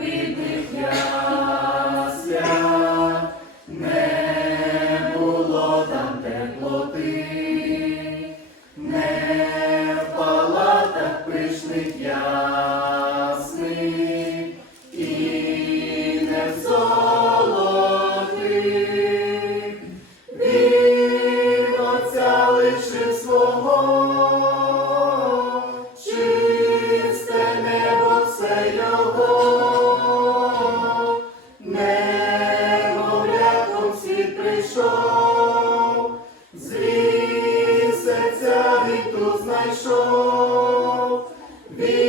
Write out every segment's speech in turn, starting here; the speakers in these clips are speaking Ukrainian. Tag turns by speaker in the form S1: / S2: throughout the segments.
S1: бідних яслях, не було там теплоти, не в палатах пишних ясних, і не в золотих. Прийшов, злі серця він тут знайшов, він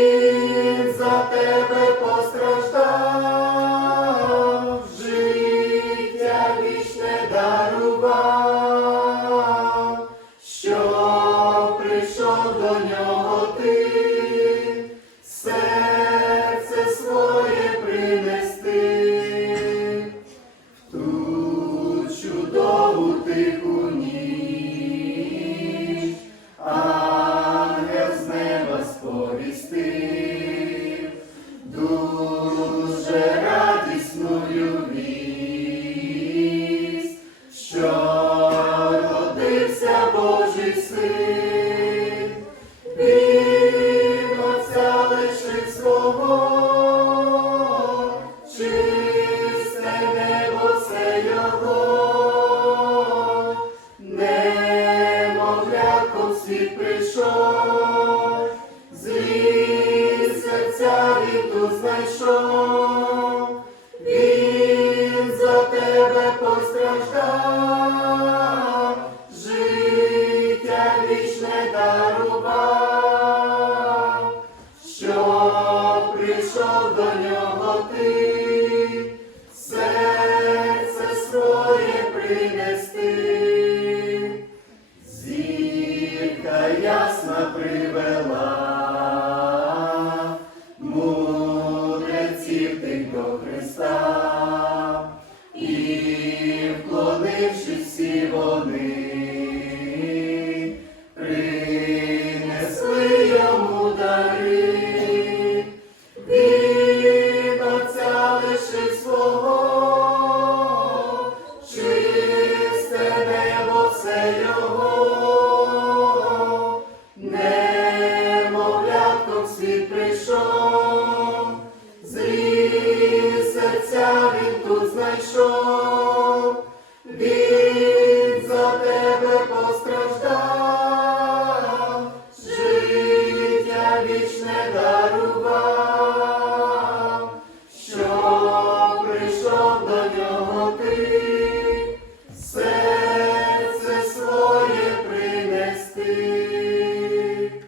S1: тиху ніч, ангел з неба сповістив, дуже радісною що родився Божий син, він за тебе постраждав, життя вічне дарував, що прийшов до нього ти, серце своє принести. Зірка привела світ прийшов, зрі серця він тут знайшов.